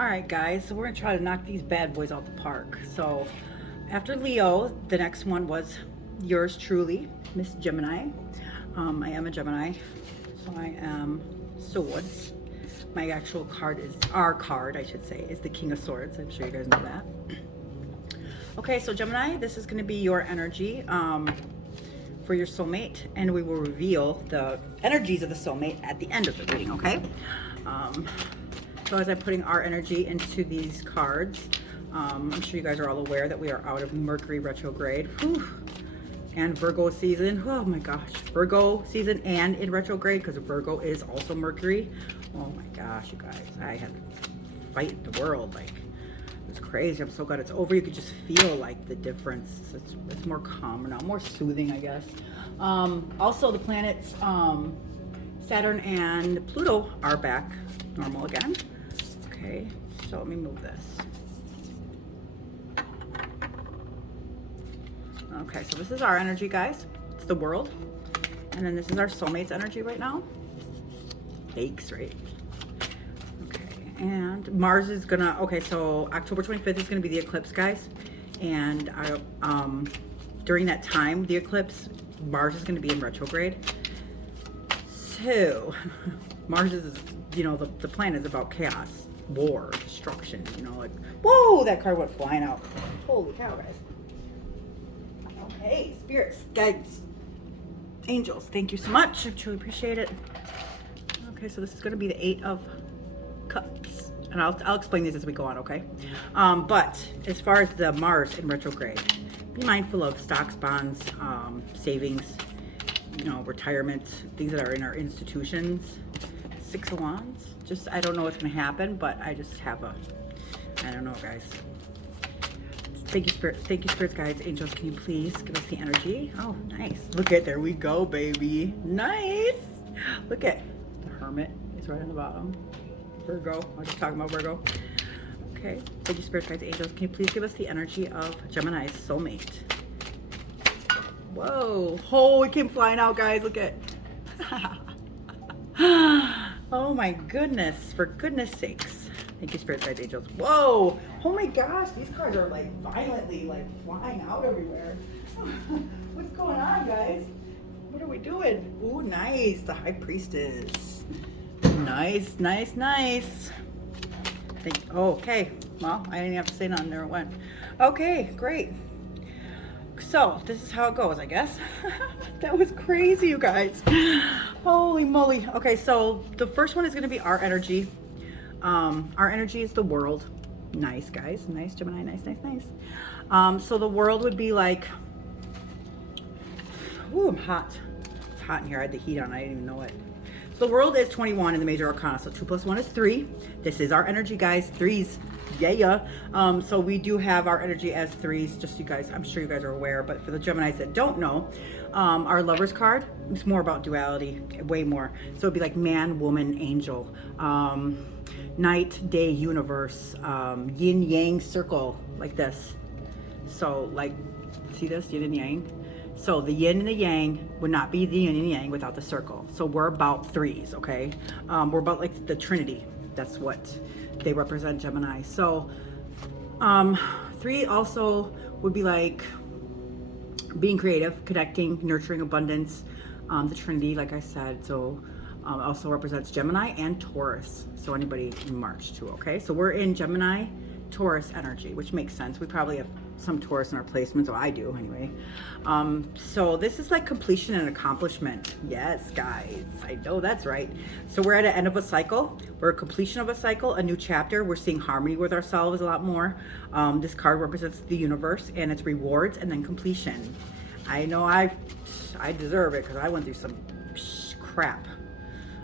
All right, guys, so we're gonna try to knock these bad boys out the park. So after Leo, the next one was yours truly, Miss Gemini. I am a Gemini, so I am Swords. My actual card is, our card, I should say, is the King of Swords. I'm sure you guys know that. Okay, so Gemini, this is gonna be your energy for your soulmate, and we will reveal the energies of the soulmate at the end of the reading, okay? So as I'm putting our energy into these cards, I'm sure you guys are all aware that we are out of Mercury retrograde. Whew. And Virgo season. Oh my gosh. Virgo season and in retrograde, because Virgo is also Mercury. Oh my gosh, you guys. I had to fight the world. Like, it's crazy. I'm so glad it's over. You could just feel like the difference. It's more calm now, more soothing, I guess. Also, the planets Saturn and Pluto are back normal again. Okay, so let me move this. Okay, so this is our energy, guys. It's the world. And then this is our soulmate's energy right now. Aches, right? Okay, and Mars is gonna, okay, so October 25th is gonna be the eclipse, guys. And during that time, the eclipse, Mars is gonna be in retrograde. So, Mars is, you know, the planet is about chaos, war, destruction, you know, like, whoa, that card went flying out. Holy cow, guys. Okay, spirits, guides, angels, thank you so much. I truly appreciate it. Okay, so this is going to be the 8 of Cups. And I'll explain these as we go on, okay? But as far as the Mars in retrograde, be mindful of stocks, bonds, savings, you know, retirement, things that are in our institutions. 6 of Wands. Just, I don't know what's going to happen, but I just have a, I don't know, guys. Thank you, Spirit. Thank you, Spirits, Guides, Angels. Can you please give us the energy? Oh, nice. Look at, there we go, baby. Nice. Look at, the Hermit is right on the bottom. Virgo. I was just talking about Virgo. Okay. Thank you, Spirits, Guides, Angels. Can you please give us the energy of Gemini's soulmate? Whoa. Oh, it came flying out, guys. Look at. Oh my goodness, for goodness sakes. Thank you, Spirit Guides, Angels. Whoa, oh my gosh, these cards are like violently like flying out everywhere. What's going on, guys? What are we doing? Ooh, nice, the High Priestess. Nice, nice, nice. Oh, okay, well, I didn't have to say nothing, there it went. Okay, great. So this is how it goes, I guess. That was crazy, you guys. Holy moly. Okay, so the first one is going to be our energy. Our energy is the world. Nice, guys. Nice, Gemini. Nice, nice, nice. So the world would be like, ooh, I'm hot. It's hot in here. I had the heat on. I didn't even know it. So the world is 21 in the major arcana. So 2 plus 1 is 3. This is our energy, guys. Threes. Yeah. So we do have our energy as threes, just so you guys, I'm sure you guys are aware, but for the Geminis that don't know, our Lovers card is more about duality, way more. So it'd be like man, woman, angel, night, day, universe, yin, yang, circle, like this. So like, see this, yin and yang? So the yin and the yang would not be the yin and yang without the circle. So we're about threes, okay? We're about like the Trinity. That's what they represent, Gemini. So 3 also would be like being creative, connecting, nurturing, abundance, the Trinity, like I said. So also represents Gemini and Taurus. So anybody in March too, okay? So we're in Gemini, Taurus energy, which makes sense. We probably have some Taurus in our placements, so I do anyway. So this is like completion and accomplishment. Yes, guys, I know that's right. So we're at the end of a cycle. We're at completion of a cycle, a new chapter. We're seeing harmony with ourselves a lot more. This card represents the universe and its rewards, and then completion. I know I deserve it because I went through some crap.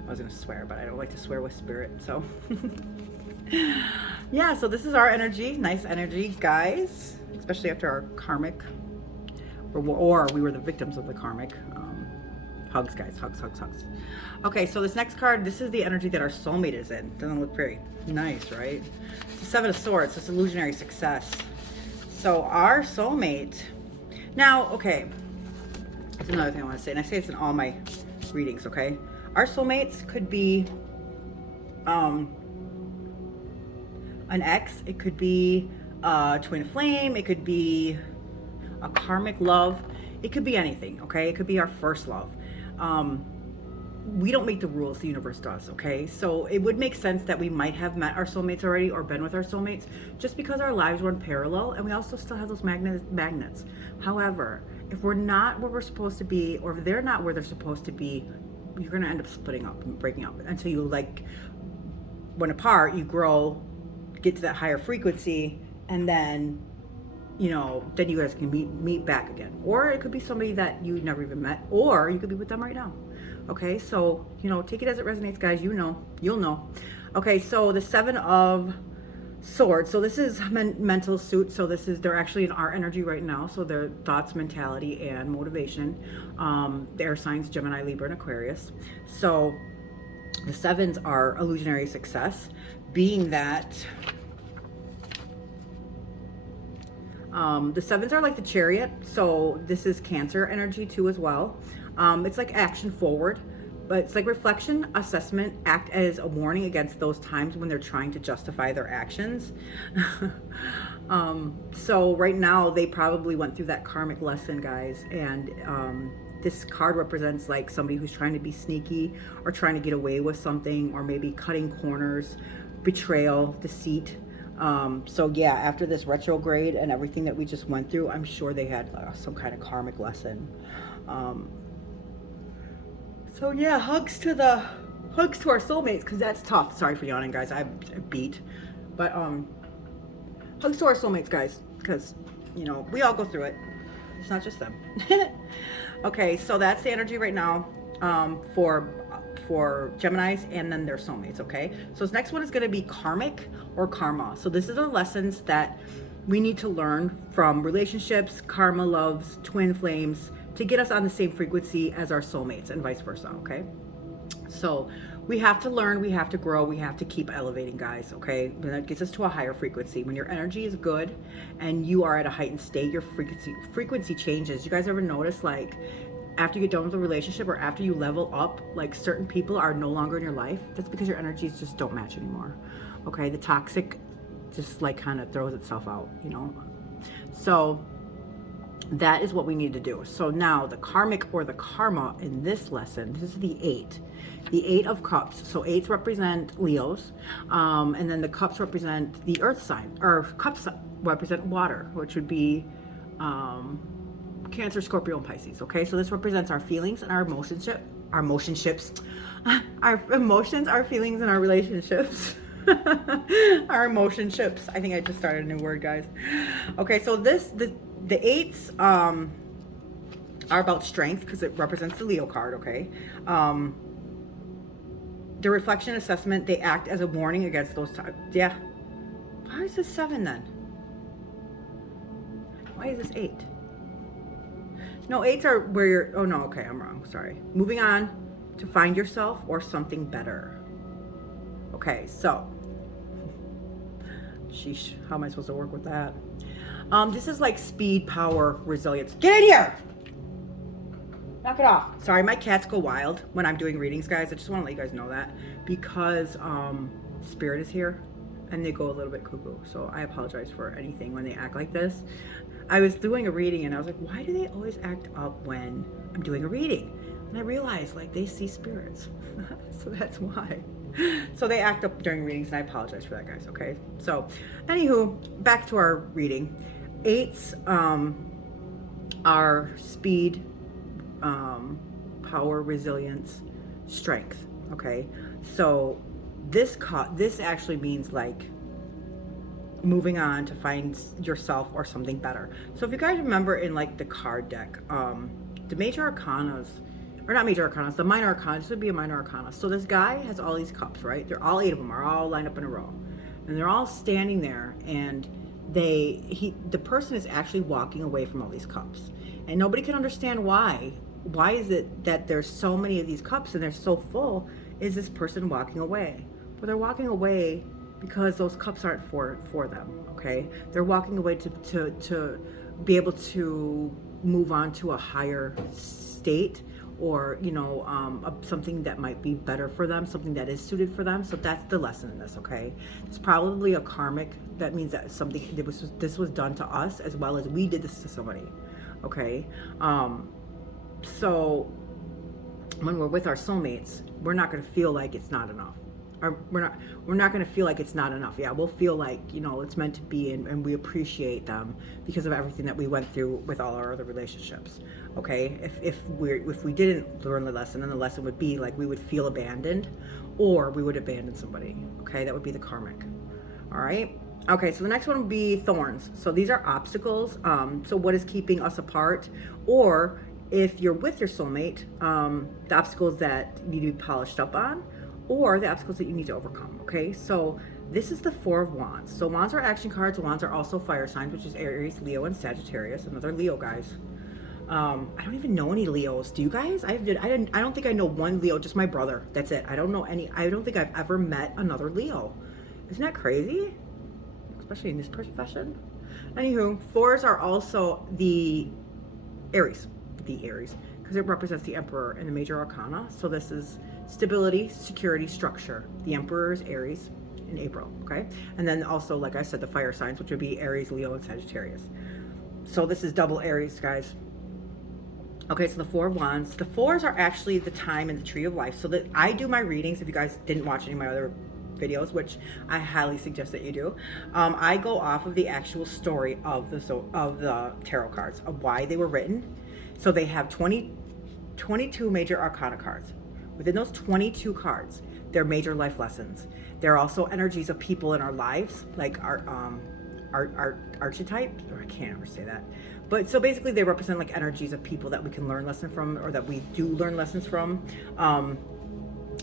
I was gonna swear, but I don't like to swear with spirit, so. Yeah, so this is our energy. Nice energy, guys, especially after our karmic, or we were the victims of the karmic. Hugs, guys, hugs, hugs, hugs. Okay, so this next card, this is the energy that our soulmate is in. Doesn't look very nice, right? It's the 7 of Swords, this illusionary success. So our soulmate, now, okay, that's another thing I want to say, and I say it's in all my readings, okay? Our soulmates could be an ex, it could be a twin flame, it could be a karmic love, it could be anything, okay? It could be our first love. We don't make the rules, the universe does, okay? So it would make sense that we might have met our soulmates already or been with our soulmates just because our lives run parallel and we also still have those magnets. However, if we're not where we're supposed to be, or if they're not where they're supposed to be, you're gonna end up splitting up and breaking up until you, like, when apart, you grow, get to that higher frequency, and then, you know, then you guys can meet back again. Or it could be somebody that you never even met, or you could be with them right now. Okay, so, you know, take it as it resonates, guys. You know, you'll know. Okay, so the Seven of Swords. So this is mental suit. So this is, they're actually in our energy right now. So their thoughts, mentality, and motivation. Their signs, Gemini, Libra, and Aquarius. So the sevens are illusionary success, being that the sevens are like the Chariot. So this is Cancer energy too as well. It's like action forward, but it's like reflection, assessment, act as a warning against those times when they're trying to justify their actions. So right now they probably went through that karmic lesson, guys, and this card represents like somebody who's trying to be sneaky or trying to get away with something, or maybe cutting corners, betrayal, deceit. So yeah, after this retrograde and everything that we just went through, I'm sure they had some kind of karmic lesson. So yeah, hugs to our soulmates, because that's tough. Sorry for yawning, guys. I beat. But hugs to our soulmates, guys, because, you know, we all go through it. It's not just them. Okay, so that's the energy right now for Geminis and then their soulmates, okay? So this next one is going to be karmic or karma. So this is the lessons that we need to learn from relationships, karma, loves, twin flames, to get us on the same frequency as our soulmates and vice versa, okay? So we have to learn, we have to grow, we have to keep elevating, guys, okay? And that gets us to a higher frequency. When your energy is good and you are at a heightened state, your frequency changes. You guys ever notice, like, after you get done with a relationship or after you level up, like, certain people are no longer in your life? That's because your energies just don't match anymore, okay? The toxic just, like, kind of throws itself out, you know? So that is what we need to do. So now the karmic or the karma in this lesson, this is the 8. The 8 of Cups. So 8s represent Leos, and then the Cups represent the Earth sign, or Cups represent water, which would be Cancer, Scorpio, and Pisces. Okay, so this represents our feelings and our emotions, our emotions, our feelings, and our relationships. Our emotionships. I think I just started a new word, guys. Okay, so the 8s are about strength because it represents the Leo card, okay? The reflection assessment, they act as a warning against those times. Yeah. Why is this 7 then? Why is this 8? No, 8s are where you're, oh no, okay, I'm wrong, sorry. Moving on to find yourself or something better. Okay, so, sheesh, how am I supposed to work with that? This is like speed, power, resilience. Get in here! Knock it off. Sorry, my cats go wild when I'm doing readings, guys. I just want to let you guys know that because Spirit is here and they go a little bit cuckoo. So I apologize for anything when they act like this. I was doing a reading and I was like, why do they always act up when I'm doing a reading? And I realized, like, they see spirits. So that's why. So they act up during readings, and I apologize for that, guys, okay? So, anywho, back to our reading. 8s are speed, power, resilience, strength, okay? So this actually means, like, moving on to find yourself or something better. So if you guys remember in, like, the card deck, the major arcanas, or not major arcanas, the minor arcana, this would be a minor arcana. So this guy has all these cups, right? They're all 8 of them are all lined up in a row. And they're all standing there, and the person is actually walking away from all these cups. And nobody can understand why. Why is it that there's so many of these cups and they're so full? Is this person walking away? Well, they're walking away because those cups aren't for them, okay? They're walking away to be able to move on to a higher state or, you know, something that might be better for them, something that is suited for them. So that's the lesson in this, okay? It's probably a karmic. That means that something, this was done to us as well as we did this to somebody, okay? So when we're with our soulmates, we're not going to feel like it's not enough. Or we're not going to feel like it's not enough. Yeah, we'll feel like, you know, it's meant to be, and we appreciate them because of everything that we went through with all our other relationships. Okay, if we didn't learn the lesson, then the lesson would be like we would feel abandoned, or we would abandon somebody. Okay, that would be the karmic. All right. Okay, so the next one would be thorns. So these are obstacles. So what is keeping us apart, or if you're with your soulmate, the obstacles that need to be polished up on, or the obstacles that you need to overcome. Okay, so this is the Four of Wands. So wands are action cards. Wands are also fire signs, which is Aries, Leo, and Sagittarius. Another Leo, guys. I don't even know any Leos. Do you guys? I don't think I know one Leo. Just my brother. That's it. I don't know any. I don't think I've ever met another Leo. Isn't that crazy? Especially in this profession. Anywho, fours are also the Aries, because it represents the Emperor and the major arcana. So this is stability, security, structure. The Emperor is Aries in April, okay? And then also, like I said, the fire signs, which would be Aries, Leo, and Sagittarius. So this is double Aries, guys. Okay, so the Four of Wands. The fours are actually the time in the Tree of Life. So that I do my readings, if you guys didn't watch any of my other videos, which I highly suggest that you do, I go off of the actual story of the tarot cards, of why they were written. So they have 22 major arcana cards. Within those 22 cards, they're major life lessons. They're also energies of people in our lives, like our archetype, or I can't ever say that. But so basically they represent like energies of people that we can learn lessons from, or that we do learn lessons from.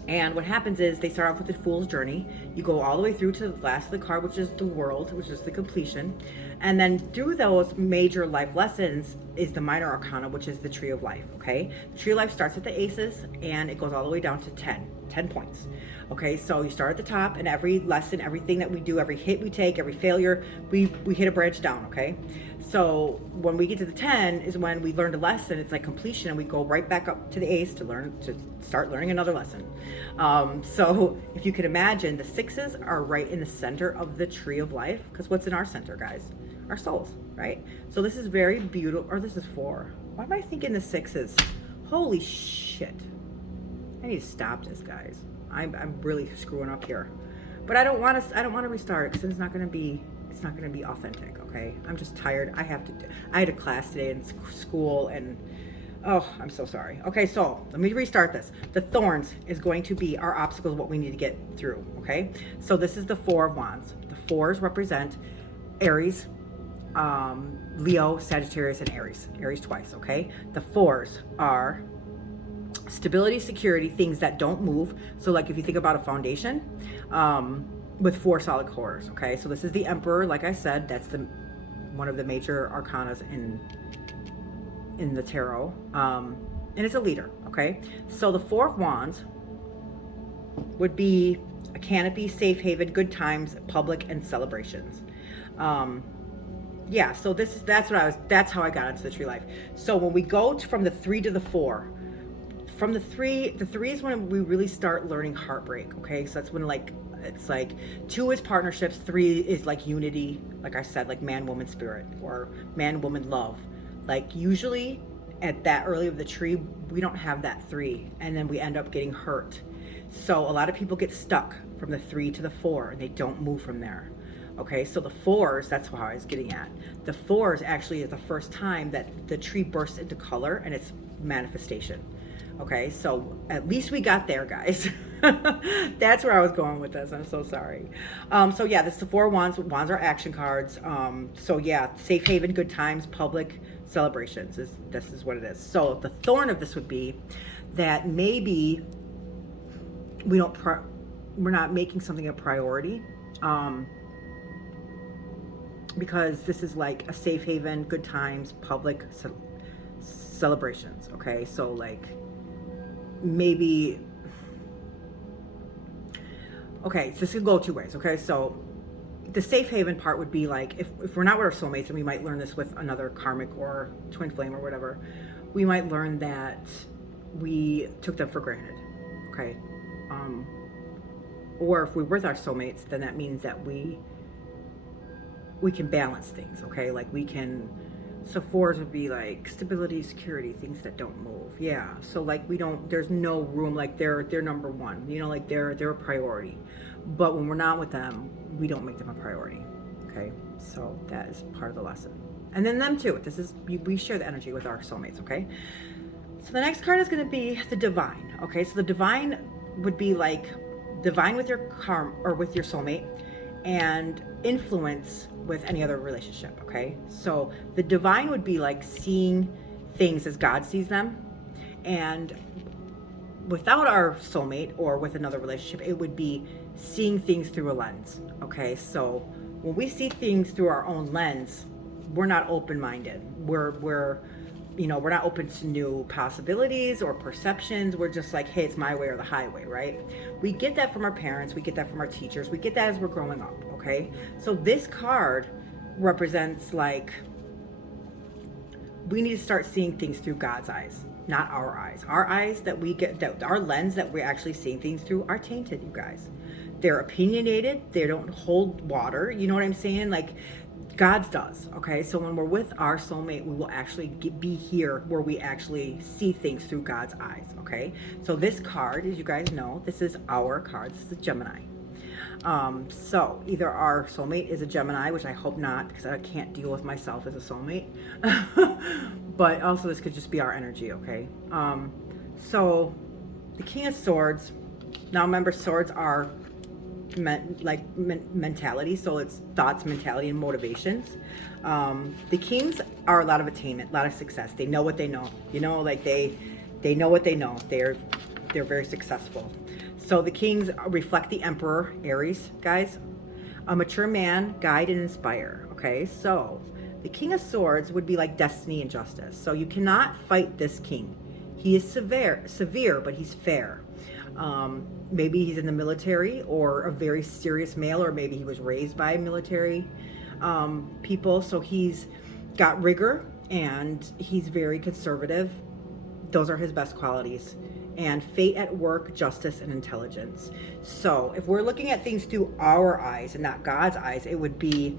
And what happens is they start off with the Fool's Journey. You go all the way through to the last of the card, which is the World, which is the completion. And then through those major life lessons is the Minor Arcana, which is the Tree of Life, okay? The Tree of Life starts at the Aces, and it goes all the way down to 10 points. Okay, so you start at the top, and every lesson, everything that we do, every hit we take, every failure, we hit a branch down, okay? So when we get to the 10 is when we learned a lesson. It's like completion, and we go right back up to the Ace to start learning another lesson. So if you can imagine, the sixes are right in the center of the Tree of Life, because what's in our center, guys? Our souls, right? So this is very beautiful. Or this is 4. Why am I thinking the sixes? Holy shit. I need to stop this, guys. I'm really screwing up here. But I don't want to restart it, because it's not going to be authentic, okay? I'm just tired. I had a class today in school, and oh, I'm so sorry. Okay, so let me restart this. The thorns is going to be our obstacles, what we need to get through, okay? So this is the Four of Wands. The fours represent Aries, Leo, Sagittarius, and Aries twice, okay? The fours are stability, security, things that don't move. So like if you think about a foundation, with 4 solid cores, okay? So this is the Emperor, like I said, that's one of the major arcanas in the tarot, and it's a leader, okay? So the Four of Wands would be a canopy, safe haven, good times, public, and celebrations. Yeah, so that's how I got into the Tree Life. So when we go from the 3 to the 4, from the 3 is when we really start learning heartbreak, okay? So that's when it's like 2 is partnerships, 3 is like unity, like I said, like man-woman spirit or man-woman love. Like usually at that early of the tree, we don't have that 3, and then we end up getting hurt. So a lot of people get stuck from the 3 to the 4, and they don't move from there. Okay, so the 4s, that's what I was getting at. The 4s actually is the first time that the tree bursts into color and it's manifestation. Okay, so at least we got there, guys. That's where I was going with this. I'm so sorry. So yeah, this is the 4 of Wands. Wands are action cards. So yeah, safe haven, good times, public celebrations. This is what it is. So the thorn of this would be that maybe we're not making something a priority. Because this is like a safe haven, good times, public celebrations, okay? So like maybe, okay, so this could go 2 ways, okay? So the safe haven part would be like, if we're not with our soulmates, and we might learn this with another karmic or twin flame or whatever, we might learn that we took them for granted, okay? Or if we're with our soulmates, then that means that we can balance things, okay? Like we can, so fours would be like stability, security, things that don't move. Yeah, so like there's no room, like they're number one, you know, like they're a priority. But when we're not with them, we don't make them a priority, okay? So that is part of the lesson. And then them too, we share the energy with our soulmates, okay? So the next card is going to be the divine, okay? So the divine would be like divine with your or with your soulmate, and influence with any other relationship, okay? So the divine would be like seeing things as God sees them, and without our soulmate or with another relationship, it would be seeing things through a lens, okay? So when we see things through our own lens, we're not open-minded. We're not open to new possibilities or perceptions. We're just like, hey, it's my way or the highway, right? We get that from our parents. We get that from our teachers. We get that as we're growing up, okay? So this card represents like, we need to start seeing things through God's eyes, not our eyes. Our eyes that we get, that our lens that we're actually seeing things through are tainted, you guys. They're opinionated. They don't hold water. You know what I'm saying? Like, God's does, okay? So when we're with our soulmate, we will actually be here where we actually see things through God's eyes, okay? So this card, as you guys know, this is our card. This is Gemini. So either our soulmate is a Gemini, which I hope not, because I can't deal with myself as a soulmate. But also this could just be our energy, okay? So the King of Swords. Now remember, swords are mentality, so it's thoughts, mentality, and motivations. The kings are a lot of attainment, a lot of success. They know what they know, you know, like they know what they know. They're very successful. So the kings reflect the emperor, Aries, guys. A mature man, guide and inspire, okay? So the King of Swords would be like destiny and justice. So you cannot fight this king. He is severe, but he's fair. Maybe he's in the military, or a very serious male, or maybe he was raised by military people. So he's got rigor and he's very conservative. Those are his best qualities. And fate at work, justice, and intelligence. So if we're looking at things through our eyes and not God's eyes, it would be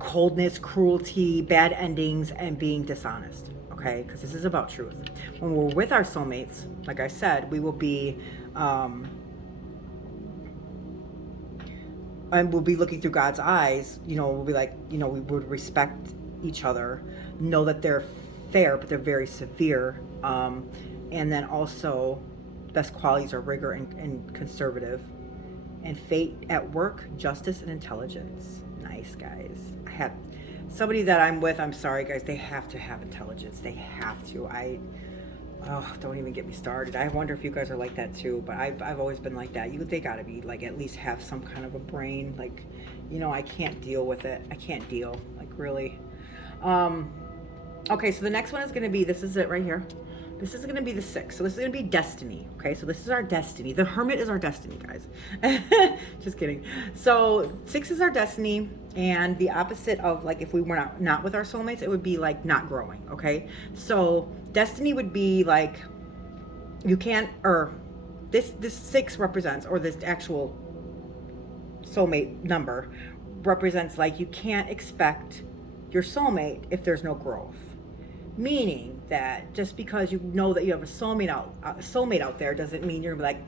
coldness, cruelty, bad endings, and being dishonest. Okay, because this is about truth. When we're with our soulmates, like I said, we will be, and we'll be looking through God's eyes. You know, we'll be like, you know, we would respect each other, know that they're fair, but they're very severe. And then also, best qualities are rigor and conservative. And fate at work, justice, and intelligence. Nice, guys. I have somebody that I'm with, I'm sorry guys, they have to have intelligence. They have to. Don't even get me started. I wonder if you guys are like that too, but I've always been like that. They gotta be like, at least have some kind of a brain. Like, you know, I can't deal with it. I can't deal, like, really. Okay, so the next one is gonna be, this is it right here. This is going to be the 6. So this is going to be destiny. Okay, so this is our destiny. The Hermit is our destiny, guys. Just kidding. So 6 is our destiny, and the opposite of, like, if we were not with our soulmates, it would be like not growing. Okay, so destiny would be like, you can't, or this 6 represents, or this actual soulmate number represents, like, you can't expect your soulmate if there's no growth. Meaning that just because you know that you have a soulmate out there doesn't mean you're like,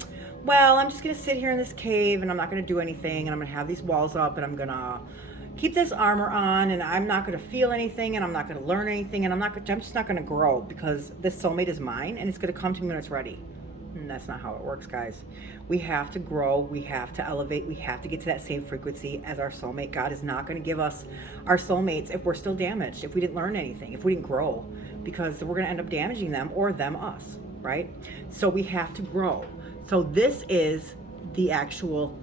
well, I'm just gonna sit here in this cave and I'm not gonna do anything, and I'm gonna have these walls up and I'm gonna keep this armor on, and I'm not gonna feel anything, and I'm not gonna learn anything, and I'm just not gonna grow because this soulmate is mine and it's gonna come to me when it's ready. And that's not how it works, guys. We have to grow, we have to elevate, we have to get to that same frequency as our soulmate. God is not going to give us our soulmates if we're still damaged, if we didn't learn anything, if we didn't grow, because we're going to end up damaging them, or them us, right? So we have to grow. So this is the actual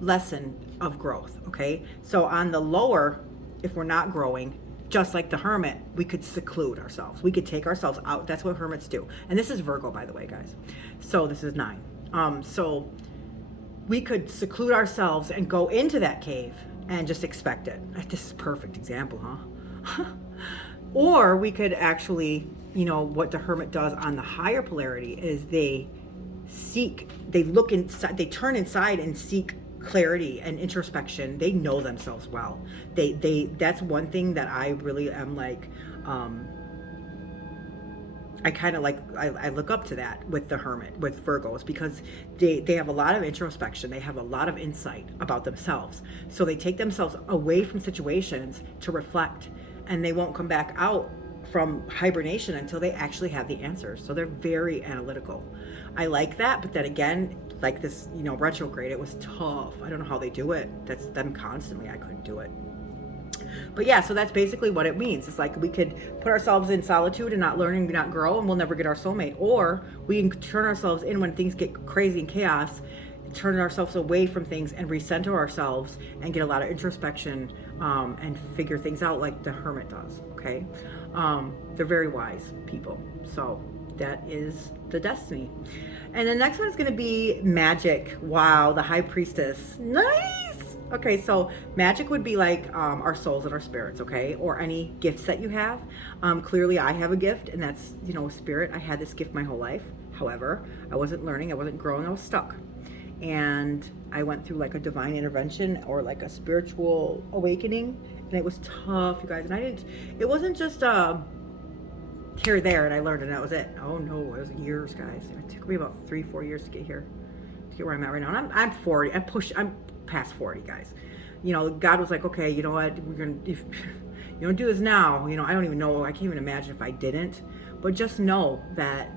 lesson of growth, okay? So on the lower, if we're not growing, just like the Hermit, we could seclude ourselves. We could take ourselves out. That's what hermits do. And this is Virgo, by the way, guys. So this is 9. So we could seclude ourselves and go into that cave and just expect it. This is a perfect example, huh? Or we could actually, you know, what the Hermit does on the higher polarity is they look inside, they turn inside and seek clarity and introspection. They know themselves well. That's one thing that I really am like, I kind of like, I look up to that with the Hermit, with Virgos, because they have a lot of introspection. They have a lot of insight about themselves. So they take themselves away from situations to reflect, and they won't come back out from hibernation until they actually have the answers. So they're very analytical. I like that, but then again, like this, you know, retrograde, it was tough. I don't know how they do it. That's them constantly. I couldn't do it. But yeah, so that's basically what it means. It's like we could put ourselves in solitude and not learn and not grow, and we'll never get our soulmate. Or we can turn ourselves in when things get crazy and chaos, turn ourselves away from things and recenter ourselves and get a lot of introspection, and figure things out like the Hermit does. Okay, they're very wise people. So that is the destiny. And the next one is going to be magic. Wow, the High Priestess. Nice. Okay, so magic would be like our souls and our spirits, okay, or any gifts that you have. Clearly I have a gift, and that's, you know, spirit. I had this gift my whole life. However, I wasn't learning, I wasn't growing, I was stuck. And I went through like a divine intervention or like a spiritual awakening, and it was tough, you guys. And it wasn't just here, there, and I learned, and that was it. Oh no, it was years, guys. It took me about 3-4 years to get here, to get where I'm at right now. And I'm 40. I'm past 40, guys. You know, God was like, okay, you know what? If you don't do this now, you know, I don't even know. I can't even imagine if I didn't. But just know that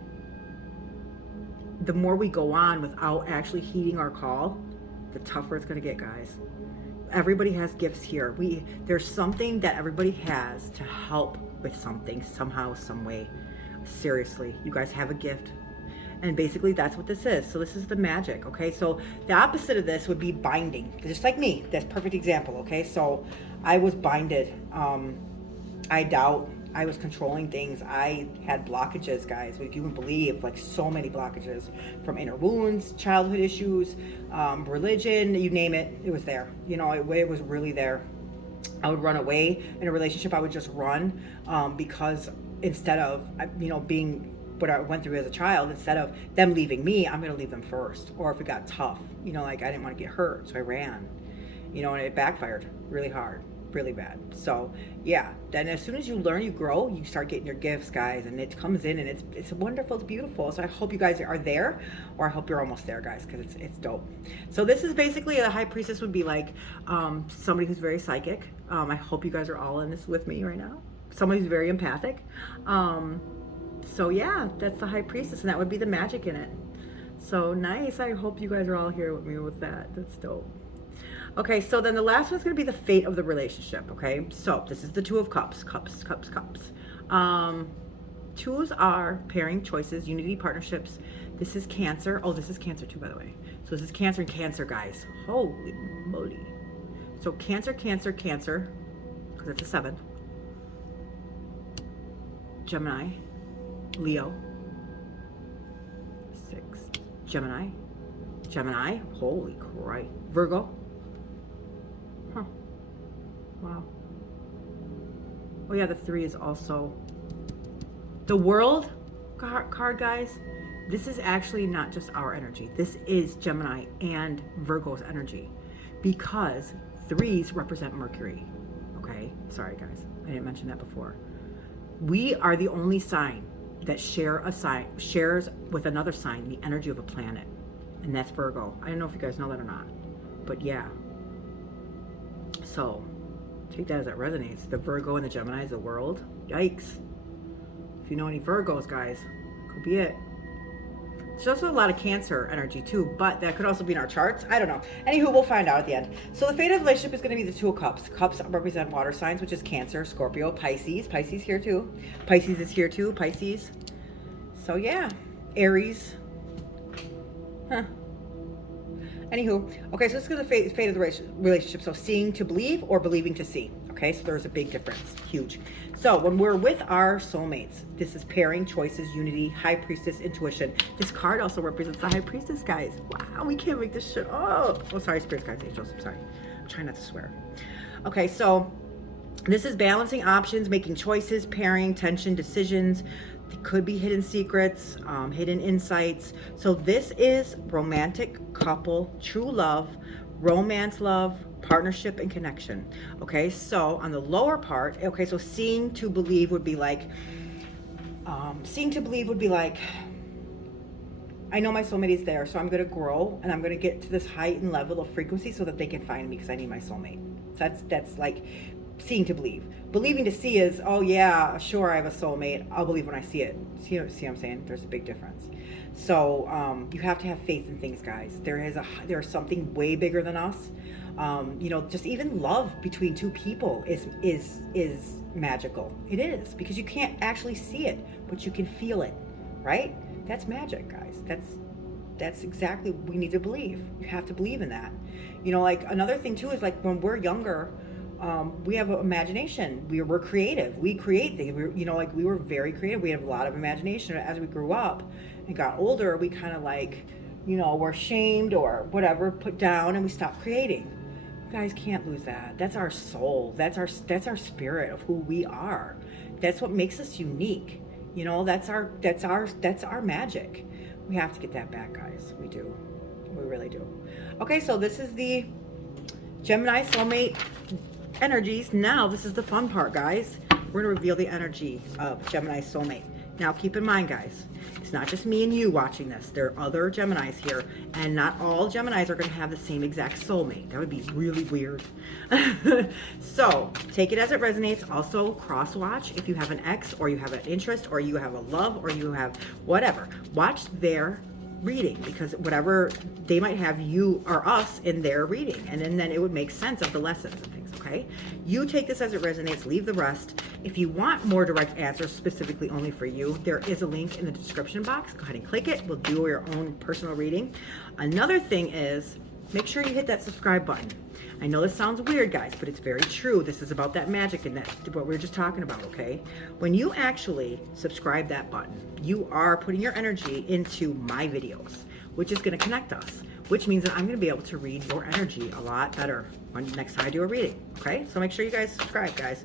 the more we go on without actually heeding our call, the tougher it's going to get, guys. Everybody has gifts here. There's something that everybody has to help with something, somehow, some way. Seriously, you guys have a gift. And basically that's what this is. So this is the magic, okay? So the opposite of this would be binding. Just like me, that's a perfect example, okay? So I was binded. I doubt. I was controlling things. I had blockages, guys. If you can believe, like so many blockages from inner wounds, childhood issues, religion, you name it, it was there. You know, it was really there. I would run away in a relationship. I would just run because instead of, you know, being what I went through as a child, instead of them leaving me, I'm going to leave them first. Or if it got tough, you know, like I didn't want to get hurt, so I ran, you know, and it backfired really hard, really bad. So yeah, then as soon as you learn, you grow, you start getting your gifts, guys, and it comes in, and it's wonderful, it's beautiful. So I hope you guys are there, or I hope you're almost there, guys, because it's dope. So this is basically, a High Priestess would be like somebody who's very psychic. I hope you guys are all in this with me right now. Somebody who's very empathic. So yeah, that's the High Priestess, and that would be the magic in it. So nice. I hope you guys are all here with me with that. That's dope. Okay, so then the last one's going to be the fate of the relationship, okay? So this is the Two of Cups. Cups. Twos are pairing, choices, unity, partnerships. This is Cancer. Oh, this is Cancer too, by the way. So this is Cancer and Cancer, guys. Holy moly. So Cancer, because it's a 7. Gemini. Leo. 6. Gemini. Holy Christ. Virgo. Huh. Wow. Oh yeah, the 3 is also the World card, guys. This is actually not just our energy. This is Gemini and Virgo's energy, because 3s represent Mercury. Okay, sorry guys, I didn't mention that before. We are the only sign that shares with another sign the energy of a planet, and that's Virgo. I don't know if you guys know that or not, but yeah. So take that as it resonates. The Virgo and the Gemini is the World. Yikes. If you know any Virgos, guys, could be it. There's also a lot of Cancer energy too, but that could also be in our charts. I don't know. Anywho, we'll find out at the end. So the fate of the relationship is going to be the Two of Cups. Cups represent water signs, which is Cancer, Scorpio, Pisces. Pisces here too. Pisces is here too. Pisces. So yeah, Aries. Huh. Anywho, okay, so this is the fate of the relationship. So seeing to believe or believing to see. Okay, so there's a big difference. Huge. So when we're with our soulmates, this is pairing, choices, unity, High Priestess, intuition. This card also represents the High Priestess, guys. Wow, we can't make this shit up. Oh, sorry, spirits, guys, angels. I'm sorry. I'm trying not to swear. Okay, so This is balancing options, making choices, pairing, tension, decisions. It could be hidden secrets, hidden insights. So this is romantic, couple, true love, romance, love, partnership, and connection. Okay, so on the lower part, okay, so seeing to believe would be like, I know my soulmate is there, so I'm going to grow and I'm going to get to this height and level of frequency so that they can find me because I need my soulmate. So that's like seeing to believe. Believing to see is, oh yeah, sure, I have a soulmate. I'll believe when I see it. See what I'm saying? There's a big difference. So you have to have faith in things, guys. There's something way bigger than us. You know, just even love between two people is magical. It is, because you can't actually see it, but you can feel it, right? That's magic, guys. That's exactly what we need to believe. You have to believe in that. You know, like another thing too is like when we're younger, we have imagination. We're creative. We create things. We were very creative. We have a lot of imagination. As we grew up and got older, we kind of like, you know, were shamed or whatever, put down, and we stopped creating. You guys can't lose that. That's our soul. That's our spirit of who we are. That's what makes us unique. You know, that's our magic. We have to get that back, guys. We do. We really do. Okay, so this is the Gemini soulmate energies. Now, this is the fun part, guys. We're going to reveal the energy of Gemini soulmate. Now, keep in mind, guys, it's not just me and you watching this. There are other Geminis here, and not all Geminis are going to have the same exact soulmate. That would be really weird. So, take it as it resonates. Also, cross-watch if you have an ex, or you have an interest, or you have a love, or you have whatever. Watch their reading, because whatever they might have you or us in their reading, and then it would make sense of the lessons and things. Okay, you take this as it resonates, leave the rest. If you want more direct answers specifically only for you, there is a link in the description box. Go ahead and click it. We'll do your own personal reading. Another thing is, make sure you hit that subscribe button. I know this sounds weird, guys, but it's very true. This is about that magic and that what we were just talking about, okay? When you actually subscribe that button, you are putting your energy into my videos, which is going to connect us, which means that I'm going to be able to read your energy a lot better when next time I do a reading, okay? So make sure you guys subscribe, guys.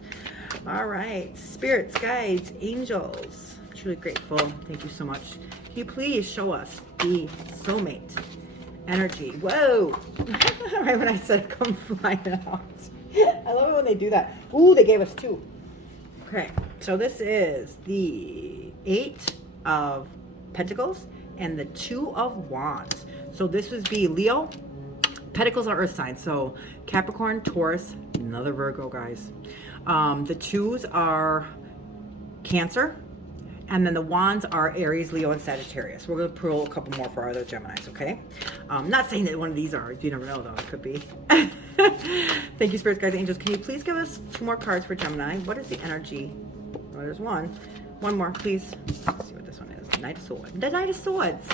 All right, spirits, guides, angels, truly grateful. Thank you so much. Can you please show us the soulmate energy? Whoa! Right when I said come flying out. I love it when they do that. Ooh, they gave us two. Okay, so this is the 8 of Pentacles and the 2 of Wands. So this would be Leo. Pentacles are earth signs, so Capricorn, Taurus, another Virgo, guys. The 2s are Cancer, and then the Wands are Aries, Leo, and Sagittarius. We're going to pull a couple more for our other Geminis, okay? Not saying that one of these are. You never know, though. It could be. Thank you, spirits, guides, angels. Can you please give us 2 more cards for Gemini? What is the energy? Oh, there's one. One more, please. Let's see what this one is. Knight of Swords. The Knight of Swords.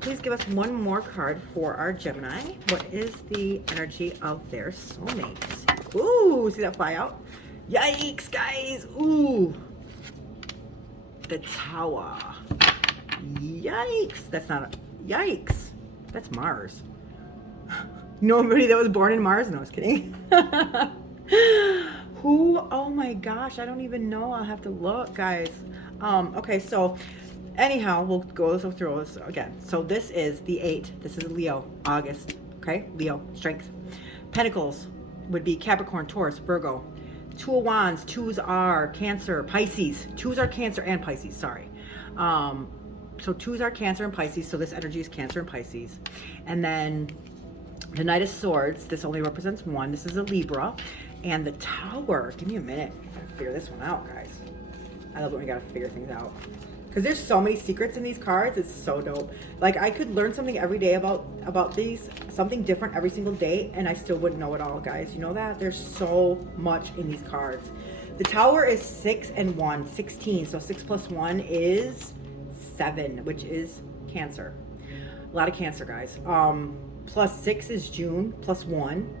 Please give us one more card for our Gemini. What is the energy of their soulmate? Ooh, see that fly out? Yikes, guys. Ooh. The Tower. Yikes. That's not a... Yikes. That's Mars. Nobody that was born in Mars? No, I was kidding. Who? Oh my gosh. I don't even know. I'll have to look, guys. Okay, so... Anyhow, we'll go through this again. So this is the 8. This is Leo, August. Okay, Leo, strength. Pentacles would be Capricorn, Taurus, Virgo. 2 of Wands, 2s are Cancer, Pisces. 2s are Cancer and Pisces, sorry. So 2s are Cancer and Pisces, so this energy is Cancer and Pisces. And then the Knight of Swords, this only represents 1. This is a Libra. And the Tower, give me a minute. I gotta figure this one out, guys. I love when we gotta figure things out. Because there's so many secrets in these cards. It's so dope. Like, I could learn something every day about these, something different every single day, and I still wouldn't know it all, guys. You know that? There's so much in these cards. The Tower is 6 and 1, 16. So 6 plus 1 is 7, which is Cancer. A lot of Cancer, guys. Plus 6 is June, plus 1.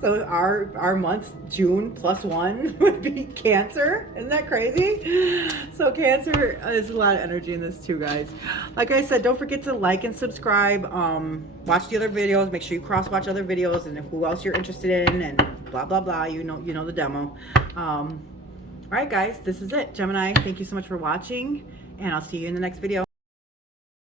So our month, June, plus 1 would be Cancer. Isn't that crazy? So Cancer is a lot of energy in this too, guys. Like I said, don't forget to like and subscribe. Watch the other videos. Make sure you cross-watch other videos and who else you're interested in. And blah, blah, blah. You know the demo. All right, guys, this is it. Gemini, thank you so much for watching, and I'll see you in the next video.